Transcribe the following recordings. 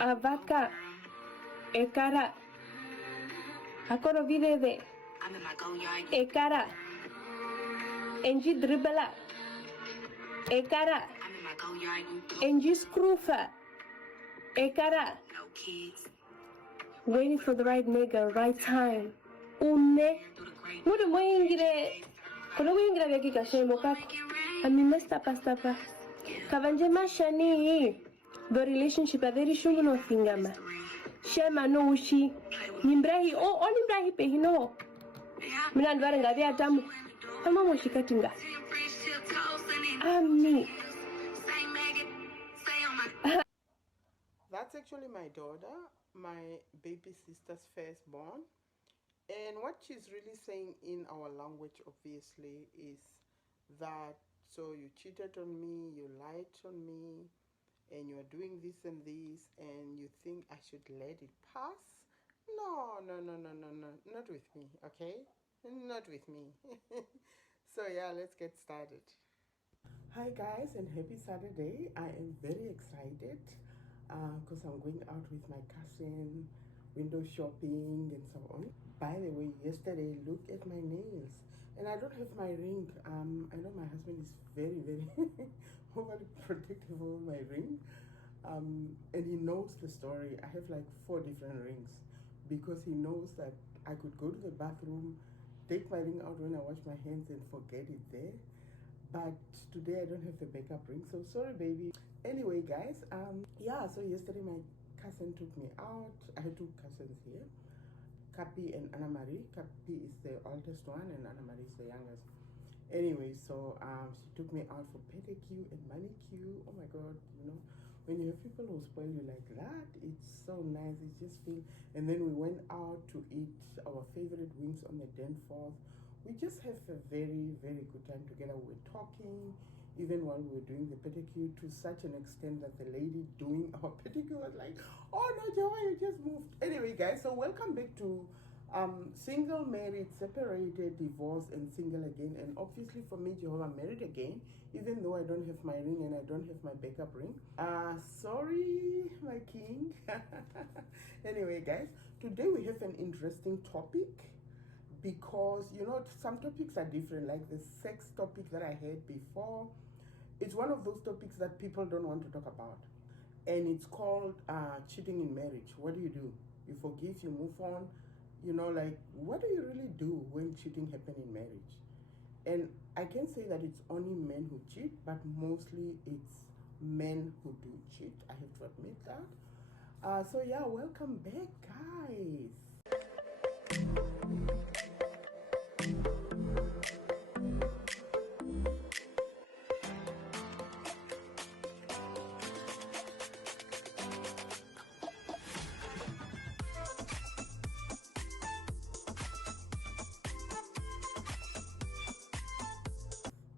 Avaka, Ekara, Hakoro Videde, Ekara, Enji Dribala, Ekara, Enji Scroofa, Ekara, waiting for the right nigga, right time. Une, Mudu Mwingre, Kuno Wingra Vekika Shemokako, Amimesta Pastapa, Kavanje Mashani, the relationship a very shumuno thingama. Shema no ushi, Nimbrahi, oh, Nimbrahi Pehino. Minan Varanga Tamu, Tamamu Shikatinga. Ami. That's actually my daughter, my baby sister's firstborn. And what she's really saying in our language, obviously, is that, so you cheated on me, you lied on me, and you're doing this and this, and you think I should let it pass? No, not with me, okay? Not with me. So yeah, let's get started. Hi guys, and happy Saturday. I am very excited because I'm going out with my cousin, window shopping and so on. By the way, yesterday, look at my nails. And I don't have my ring. I know my husband is very, very overly protective over my ring. And he knows the story. I have like 4 different rings because he knows that I could go to the bathroom, take my ring out when I wash my hands and forget it there. But today I don't have the backup ring, so sorry baby. Anyway guys, yeah, so yesterday my cousin took me out. I had 2 cousins here, Kapi and Anna Marie. Kapi is the oldest one and Anna Marie is the youngest. Anyway, so she took me out for pedicure and manicure. Oh my god, you know, when you have people who spoil you like that, it's so nice. It just feels. And then we went out to eat our favorite wings on the Danforth. We just have a very, very good time together. We were talking, even while we were doing the pedicure, to such an extent that the lady doing our pedicure was like, oh no, Jehovah, you just moved. Anyway, guys, so welcome back to single, married, separated, divorced, and single again. And obviously for me, Jehovah, married again, even though I don't have my ring and I don't have my backup ring. Sorry, my king. Anyway, guys, today we have an interesting topic, because you know some topics are different. Like the sex topic that I had before, it's one of those topics that people don't want to talk about, and it's called cheating in marriage. What do? You forgive, you move on, you know, like what do you really do when cheating happens in marriage? And I can say that it's only men who cheat, but mostly it's men who do cheat, I have to admit that. So yeah, welcome back guys.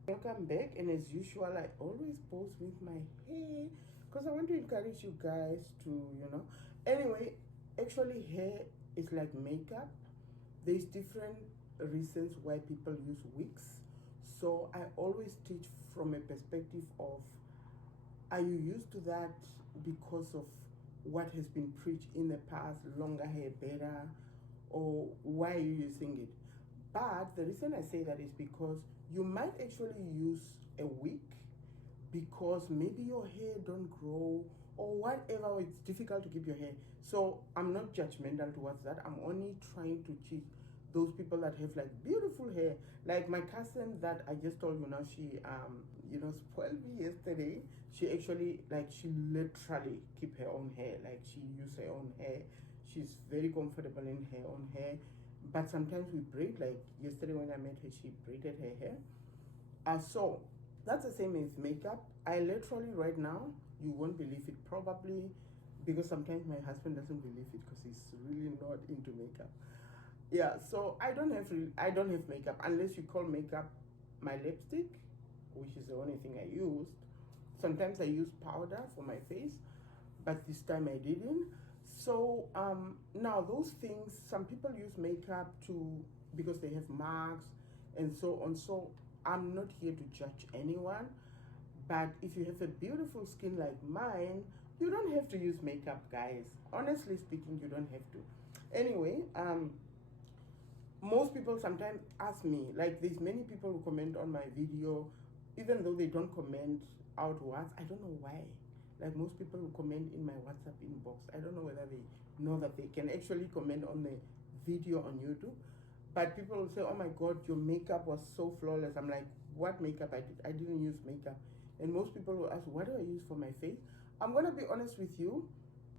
Welcome back, and as usual I always pose with my hair because I want to encourage you guys to, you know, anyway, actually hair is like makeup. There's different reasons why people use wigs, so I always teach from a perspective of, are you used to that because of what has been preached in the past, longer hair better, or why are you using it? But the reason I say that is because you might actually use a wig because maybe your hair don't grow or whatever, it's difficult to keep your hair. So I'm not judgmental towards that. I'm only trying to teach those people that have like beautiful hair. Like my cousin that I just told you now, she you know, spoiled me yesterday. She actually, like, she literally keep her own hair. Like she use her own hair. She's very comfortable in her own hair. But sometimes we braid. Like yesterday when I met her, she braided her hair. So that's the same with makeup. I literally right now, you won't believe it probably, because sometimes my husband doesn't believe it because he's really not into makeup. Yeah, so I don't have makeup, unless you call makeup my lipstick, which is the only thing I used. Sometimes I use powder for my face, but this time I didn't. So now those things, some people use makeup to, because they have marks and so on. So I'm not here to judge anyone, but if you have a beautiful skin like mine, You don't have to use makeup, guys. Honestly speaking, you don't have to. Anyway, most people sometimes ask me, like there's many people who comment on my video, even though they don't comment out words. I don't know why. Like most people who comment in my WhatsApp inbox, I don't know whether they know that they can actually comment on the video on YouTube. But people will say, oh my God, your makeup was so flawless. I'm like, what makeup? I didn't use makeup. And most people will ask, what do I use for my face? I'm going to be honest with you.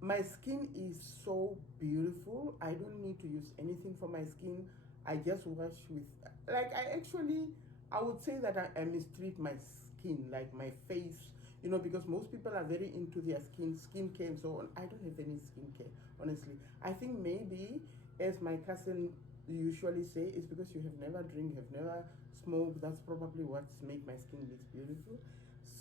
My skin is so beautiful. I don't need to use anything for my skin. I just wash with, like, I would say that I mistreat my skin, like my face, you know, because most people are very into their skincare and so on. I don't have any skincare, honestly. I think maybe, as my cousin usually say, it's because you have never drink, have never smoked. That's probably what's make my skin looks beautiful.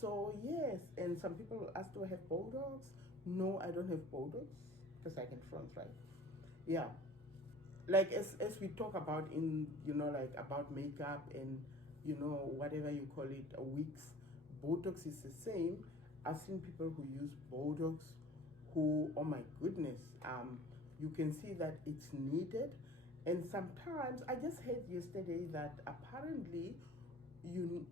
So yes, and some people ask, do I have Botox? No, I don't have Botox because I can front, right? Yeah, like as we talk about in, you know, like about makeup and, you know, whatever you call it, wigs, Botox is the same. I've seen people who use Botox who, oh my goodness, you can see that it's needed. And sometimes I just heard yesterday that apparently you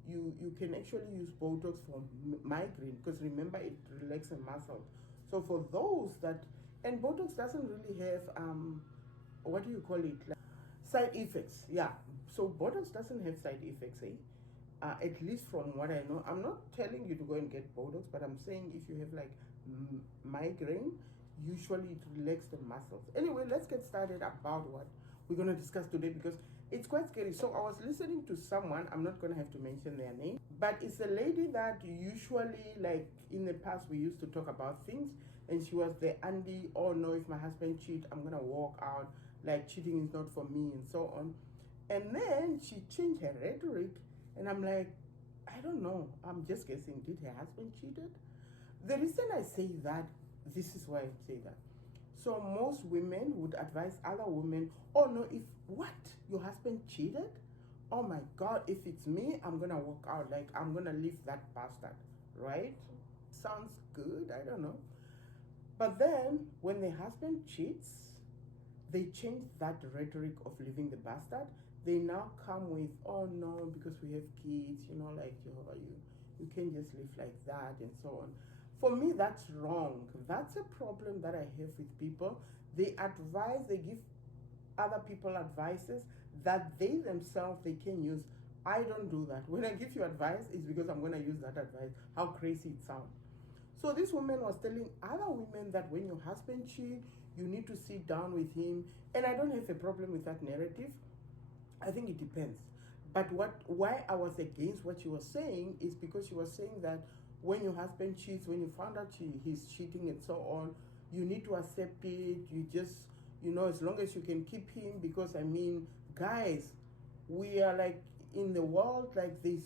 can actually use Botox for migraine, because remember it relaxes muscle. So for those that, and Botox doesn't really have what do you call it, like side effects. Yeah, so Botox doesn't have side effects, eh? At least from what I know. I'm not telling you to go and get Botox, but I'm saying if you have like migraine, usually it relaxes the muscles. Anyway, let's get started about what we're going to discuss today, because it's quite scary. So I was listening to someone, I'm not going to have to mention their name, but it's a lady that usually, like in the past, we used to talk about things, and she was the Andy, oh no, if my husband cheat, I'm going to walk out, like cheating is not for me and so on. And then she changed her rhetoric, and I'm like, I don't know, I'm just guessing, did her husband cheated? The reason I say that, this is why I say that. So most women would advise other women, oh no, if what? Your husband cheated? Oh my God, if it's me, I'm gonna walk out, like I'm gonna leave that bastard, right? Sounds good, I don't know. But then when the husband cheats, they change that rhetoric of leaving the bastard. They now come with, oh no, because we have kids, you know, like Jehovah, you can't just live like that and so on. For me, that's wrong. That's a problem that I have with people. They advise, they give other people advices that they themselves, they can use. I don't do that. When I give you advice, it's because I'm going to use that advice. How crazy it sounds. So this woman was telling other women that when your husband cheats, you need to sit down with him. And I don't have a problem with that narrative. I think it depends. But why I was against what she was saying is because she was saying that when your husband cheats, when you found out he's cheating and so on, you need to accept it. You just, you know, as long as you can keep him, because I mean, guys, we are like in the world, like there's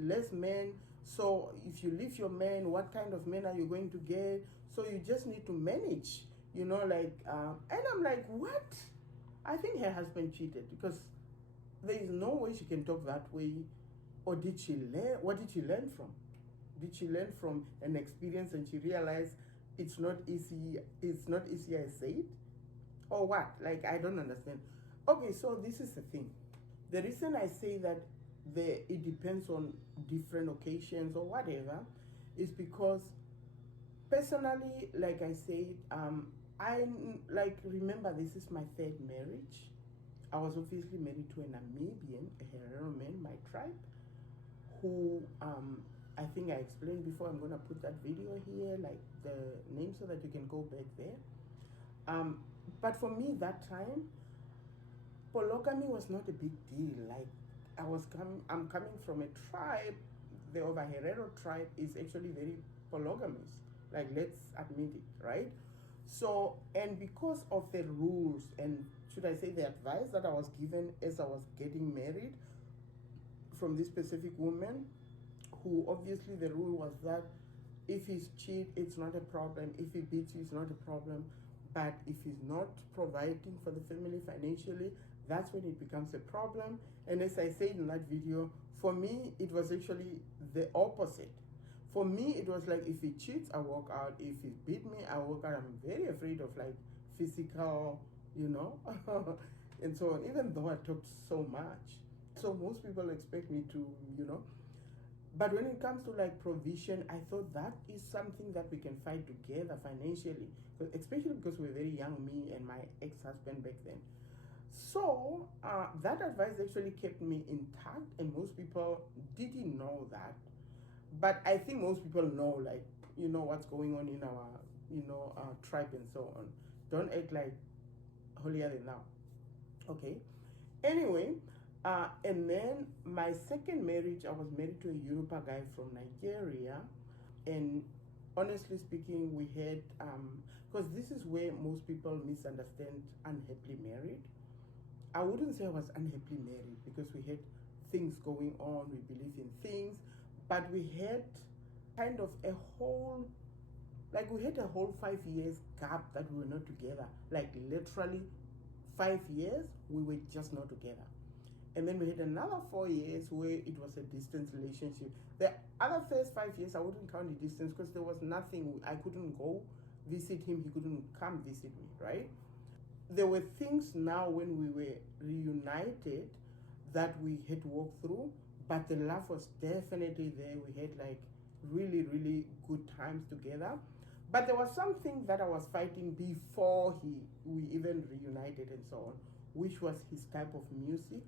less men. So if you leave your man, what kind of men are you going to get? So you just need to manage, you know, like, and I'm like, what? I think her husband cheated, because there is no way she can talk that way. Or did she learn? What did she learn from? Did she learn from an experience and she realized it's not easy? It's not easy as said, or what? Like, I don't understand. Okay, so this is the thing. The reason I say that it depends on different occasions or whatever is because personally, like I said, I like, remember, this is my third marriage. I was obviously married to a Namibian, a Herero man, my tribe, who I think I explained before. I'm going to put that video here, like the name, so that you can go back there. But for me, that time, polygamy was not a big deal. Like, I'm coming from a tribe, the Over Herero tribe is actually very polygamous. Like, let's admit it, right? So, and because of the rules, and should I say the advice that I was given as I was getting married from this specific woman, who obviously the rule was that if he's cheat, it's not a problem. If he beats you, it's not a problem. But if he's not providing for the family financially, that's when it becomes a problem. And as I said in that video, for me, it was actually the opposite. For me, it was like if he cheats, I walk out. If he beat me, I walk out. I'm very afraid of like physical, you know, and so on. Even though I talked so much, so most people expect me to, you know. But when it comes to like provision, I thought that is something that we can fight together financially, especially because we're very young, me and my ex-husband back then. So that advice actually kept me intact, and most people didn't know that. But I think most people know, like, you know, what's going on in our, you know, tribe and so on. Don't act like holier than thou. Okay. Anyway, and then my second marriage, I was married to a Yoruba guy from Nigeria, and honestly speaking, we had because this is where most people misunderstand unhappily married. I wouldn't say I was unhappily married because we had things going on, we believe in things, but we had kind of a whole, like we had a whole 5 years gap that we were not together. Like literally 5 years, we were just not together. And then we had another 4 years where it was a distance relationship. The other first 5 years, I wouldn't count the distance because there was nothing. I couldn't go visit him. He couldn't come visit me, right? There were things now when we were reunited that we had to walk through, but the love was definitely there. We had like really, really good times together. But there was something that I was fighting before we even reunited and so on, which was his type of music.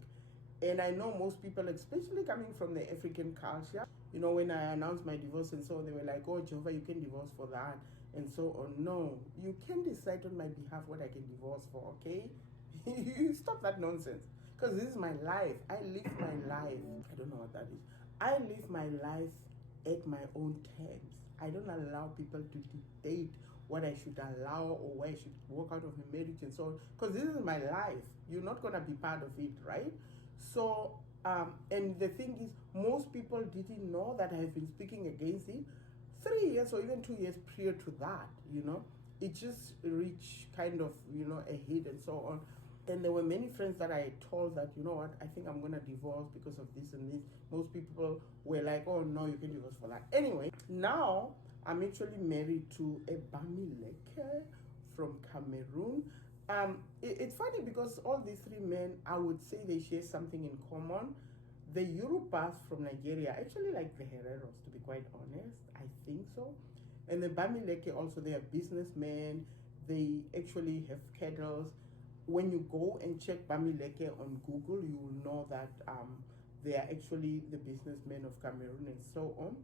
And I know most people, especially coming from the African culture, you know, when I announced my divorce and so on, they were like, oh, Jehovah, you can divorce for that and so on. No, you can decide on my behalf what I can divorce for, okay? You stop that nonsense. Because this is my life. I live my life. I don't know what that is. I live my life at my own terms. I don't allow people to dictate what I should allow or where I should walk out of a marriage and so on. Because this is my life. You're not going to be part of it, right? So, and the thing is, most people didn't know that I have been speaking against it 3 years or even 2 years prior to that, you know. It just reached kind of, you know, a hit and so on. And there were many friends that I told that, you know what, I think I'm going to divorce because of this and this. Most people were like, oh, no, you can divorce for that. Anyway, now I'm actually married to a Bamileke from Cameroon. It's funny because all these three men, I would say they share something in common. The Yorubas from Nigeria, actually like the Herreros, to be quite honest, I think so. And the Bamileke also, they are businessmen. They actually have cattle. When you go and check Bamileke on Google, you will know that they are actually the businessmen of Cameroon and so on.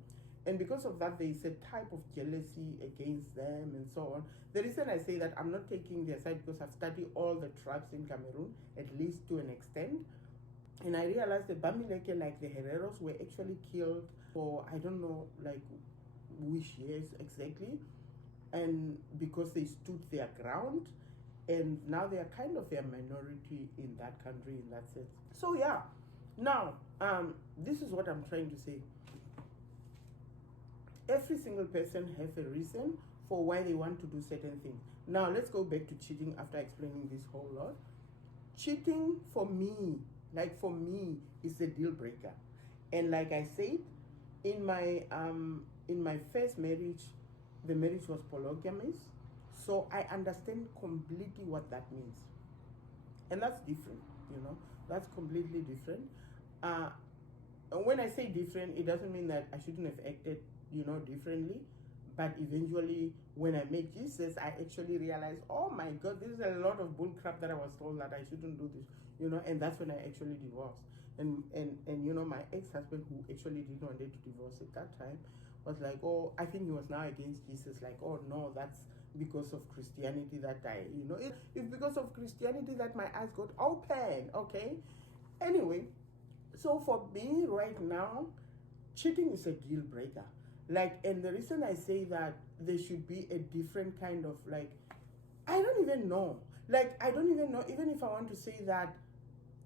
And because of that, there is a type of jealousy against them and so on. The reason I say that, I'm not taking their side because I've studied all the tribes in Cameroon, at least to an extent. And I realized that Bamileke, like the Herreros, were actually killed for, I don't know, like which years exactly. And because they stood their ground. And now they are kind of a minority in that country in that sense. So yeah, now this is what I'm trying to say. Every single person has a reason for why they want to do certain things. Now let's go back to cheating after explaining this whole lot. Cheating for me, is a deal breaker. And like I said, in my first marriage, the marriage was polygamous. So I understand completely what that means. And that's different, you know, that's completely different. And when I say different, it doesn't mean that I shouldn't have acted, you know, differently. But eventually, when I met Jesus, I actually realized, oh my God, this is a lot of bull crap that I was told that I shouldn't do this, you know, and that's when I actually divorced. And you know, my ex-husband, who actually didn't want to divorce at that time, was like, oh, I think he was now against Jesus, like, oh no, that's because of Christianity that I, you know, it's because of Christianity that my eyes got open, okay? Anyway, so for me right now, cheating is a deal breaker. Like, and the reason I say that there should be a different kind of, like, I don't even know. Like, I don't even know, even if I want to say that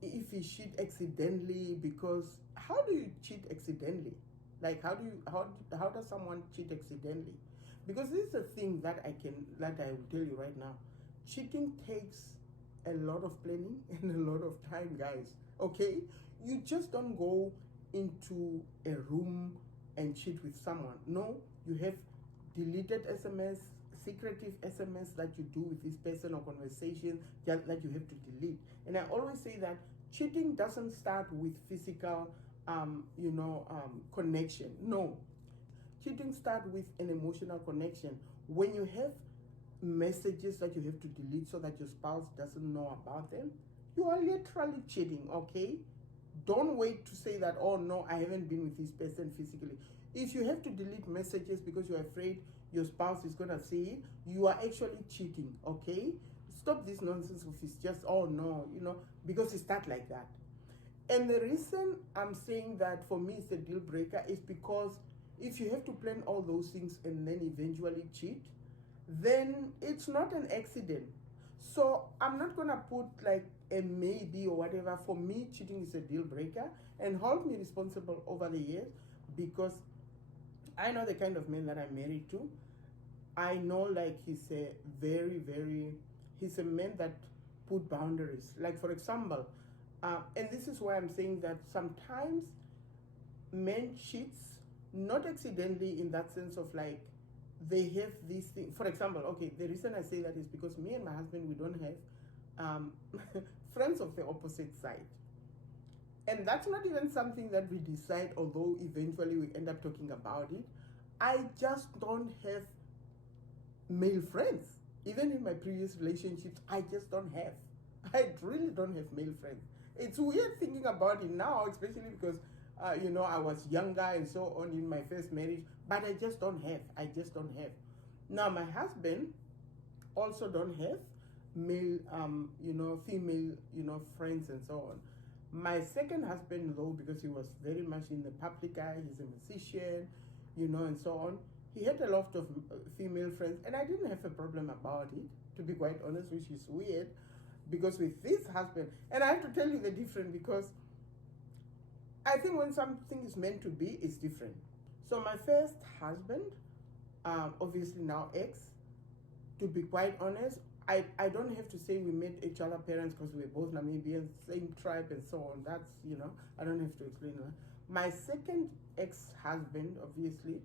if you cheat accidentally, because how do you cheat accidentally? Like, how does someone cheat accidentally? Because this is a thing that I will tell you right now. Cheating takes a lot of planning and a lot of time, guys. Okay? You just don't go into a room and cheat with someone. No, you have deleted SMS, secretive SMS that you do with this person or conversation that you have to delete. And I always say that cheating doesn't start with physical, connection. No, cheating starts with an emotional connection. When you have messages that you have to delete so that your spouse doesn't know about them, you are literally cheating, okay? Don't wait to say that, oh no, I haven't been with this person physically. If you have to delete messages because you're afraid your spouse is gonna see it, you are actually cheating, okay? Stop this nonsense if it's just, oh no, because it's not like that. And the reason I'm saying that for me it's a deal breaker is because if you have to plan all those things and then eventually cheat, then it's not an accident. So I'm not gonna put like a maybe or whatever. For me, cheating is a deal breaker, and hold me responsible over the years, because I know the kind of man that I'm married to. I know, like, he's a he's a man that put boundaries. Like, for example, and this is why I'm saying that sometimes men cheats, not accidentally in that sense of like, they have these things. For example, okay, the reason I say that is because me and my husband, we don't have friends of the opposite side. And that's not even something that we decide, although eventually we end up talking about it. I just don't have male friends. Even in my previous relationships, I just don't have. I really don't have male friends. It's weird thinking about it now, especially because, I was younger and so on in my first marriage, but I just don't have. Now, my husband also don't have male, female, friends and so on. My second husband, though, because he was very much in the public eye, he's a musician, and so on, he had a lot of female friends, and I didn't have a problem about it, to be quite honest, which is weird, because with this husband, and I have to tell you the difference, because I think when something is meant to be, it's different. So my first husband, obviously now ex, to be quite honest, I don't have to say we met each other parents because we're both Namibians, same tribe and so on. That's, I don't have to explain that. My second ex-husband, obviously,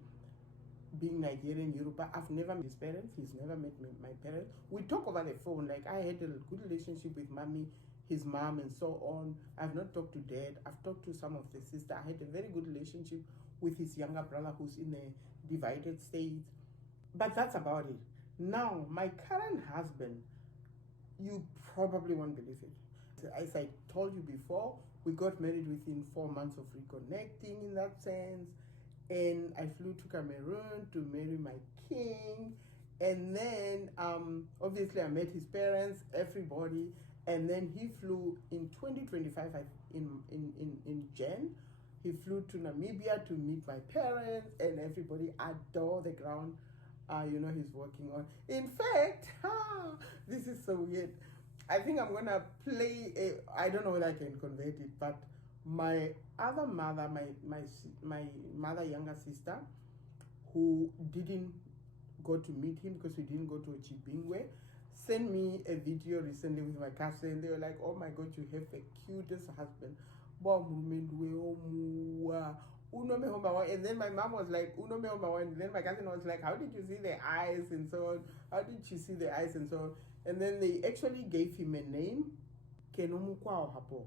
being Nigerian Yoruba, I've never met his parents. He's never met my parents. We talk over the phone. Like, I had a good relationship with mommy, his mom, and so on. I've not talked to dad. I've talked to some of the sister. I had a very good relationship with his younger brother who's in a divided state. But that's about it. Now, my current husband, you probably won't believe it. As I told you before, we got married within 4 months of reconnecting in that sense. And I flew to Cameroon to marry my king. And then, obviously, I met his parents, everybody. And then he flew in 2025, in Jan. He flew to Namibia to meet my parents, and everybody adore the ground he's working on. In fact, this is so weird. I think I'm gonna play I don't know whether I can convert it, but my other mother, my mother younger sister, who didn't go to meet him because we didn't go to Chibingwe, sent me a video recently with my cousin. They were like, oh my god, you have the cutest husband. And then my mom was like, and then my cousin was like, how did you see the eyes and so on? How did she see the eyes and so on? And then they actually gave him a name, Kenomukwao Hapo.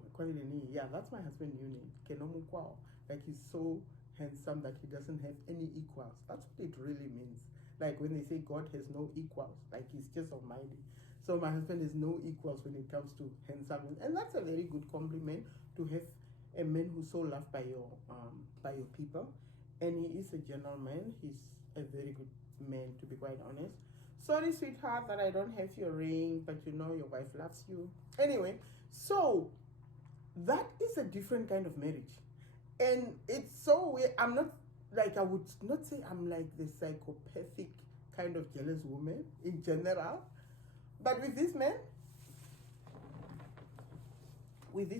Yeah, that's my husband's new name, Kenomukwao. Like, he's so handsome that he doesn't have any equals. That's what it really means. Like when they say God has no equals, like he's just almighty. So my husband has no equals when it comes to handsome, and that's a very good compliment to have a man who's so loved by your people. And he is a gentleman. He's a very good man, to be quite honest. Sorry, sweetheart, that I don't have your ring, but your wife loves you. Anyway, so that is a different kind of marriage. And it's so weird. I'm not, like, I would not say I'm like the psychopathic kind of jealous woman in general. But with this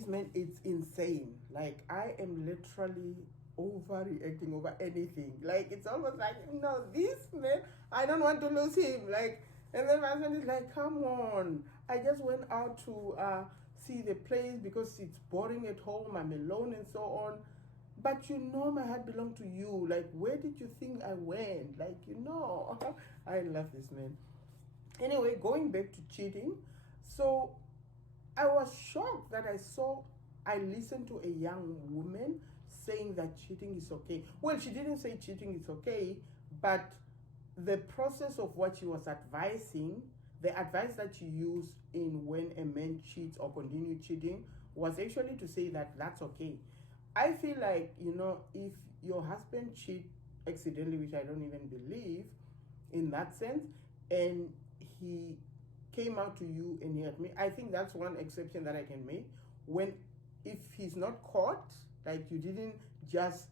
man, it's insane. Like, I am literally overreacting over anything. Like, it's almost like, no, this man, I don't want to lose him. Like, and then my husband is like, come on. I just went out to see the place because it's boring at home. I'm alone and so on. but you know my heart belonged to you. Like, where did you think I went? Like, you know, I love this man. Anyway, going back to cheating. So I was shocked that I listened to a young woman saying that cheating is okay. Well, she didn't say cheating is okay, but the process of what she was advising, the advice that she used in when a man cheats or continue cheating, was actually to say that that's okay. I feel like, you know, if your husband cheat accidentally, which I don't even believe in that sense, and he came out to you and he had me, I think that's one exception that I can make. When, if he's not caught, like you didn't just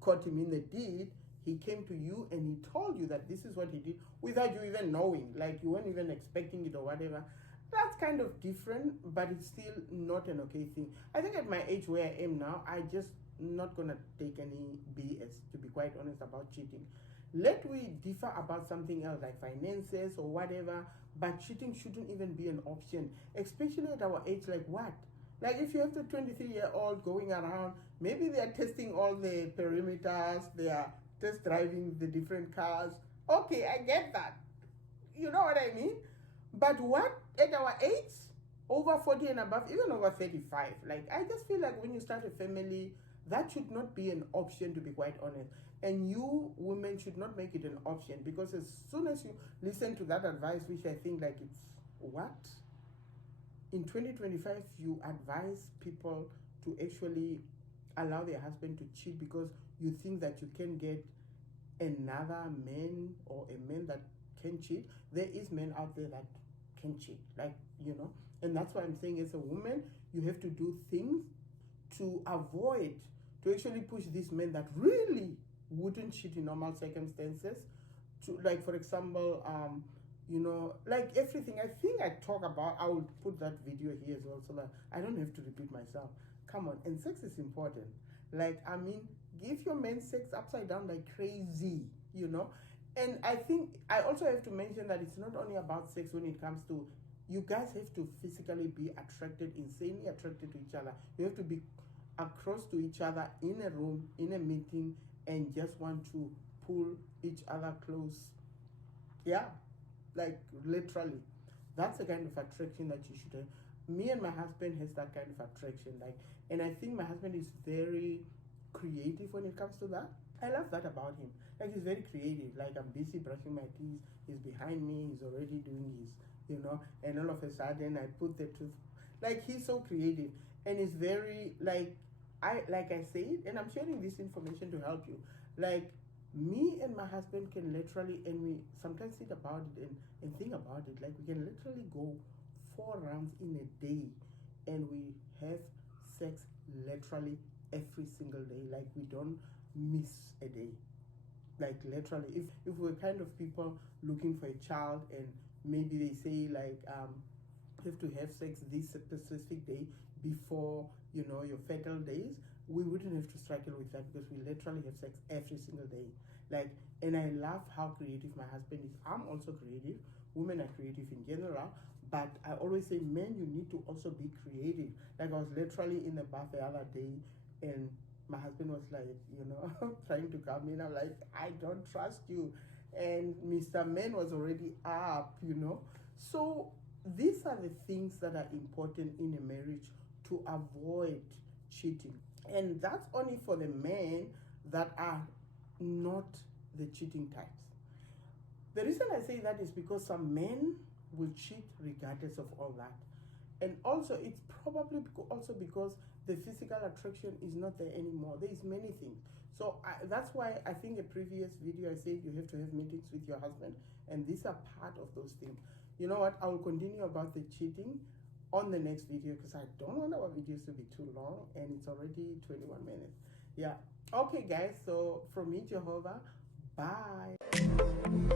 caught him in the deed, he came to you and he told you that this is what he did without you even knowing, like you weren't even expecting it or whatever. That's kind of different, but it's still not an okay thing. I think at my age where I am now, I just not gonna take any BS, to be quite honest, about cheating. Let we differ about something else like finances or whatever, but cheating shouldn't even be an option, especially at our age. Like what? Like if you have the 23-year-old going around, maybe they are testing all the perimeters, they are test driving the different cars. Okay, I get that. You know what I mean? But what at our age, over 40 and above, even over 35, like I just feel like when you start a family, that should not be an option, to be quite honest. And you women should not make it an option, because as soon as you listen to that advice, which I think like it's what? In 2025, you advise people to actually allow their husband to cheat because you think that you can get another man or a man that can cheat. There is men out there that can cheat, like, you know. And that's why I'm saying, as a woman, you have to do things to avoid, to actually push these men that really wouldn't cheat in normal circumstances, to, like, for example, you know, like everything I think I talk about, I will put that video here as well so that I don't have to repeat myself. Come on. And sex is important. Like, I mean, give your men sex upside down like crazy, you know. And I think I also have to mention that it's not only about sex when it comes to, you guys have to physically be attracted, insanely attracted to each other. You have to be across to each other in a room, in a meeting, and just want to pull each other close. Yeah, like literally. That's the kind of attraction that you should have. Me and my husband has that kind of attraction, like, and I think my husband is very creative when it comes to that. I love that about him. Like, he's very creative. Like, I'm busy brushing my teeth, he's behind me, he's already doing his, you know, and all of a sudden I put the tooth. Like, he's so creative, and he's very, like I said, and I'm sharing this information to help you. Like, me and my husband can literally, and we sometimes sit about it and think about it, like we can literally go 4 rounds in a day, and we have sex literally every single day. Like, we don't miss a day. Like, literally, if we're kind of people looking for a child, and maybe they say like you have to have sex this specific day before, you know, your fertile days, we wouldn't have to struggle with that, because we literally have sex every single day. Like, and I love how creative my husband is. I'm also creative. Women are creative in general, but I always say, men, you need to also be creative. Like, I was literally in the bath the other day, and my husband was like, you know, trying to calm me, and I'm like, I don't trust you. And Mr. Man was already up, you know. So these are the things that are important in a marriage to avoid cheating. And that's only for the men that are not the cheating types. The reason I say that is because some men will cheat regardless of all that. And also, it's probably also because the physical attraction is not there anymore. There is many things. So that's why I think a previous video I said you have to have meetings with your husband, and these are part of those things. You know what? I will continue about the cheating on the next video, because I don't want our videos to be too long, and it's already 21 minutes. Yeah. Okay, guys. So from me, Jehovah. Bye.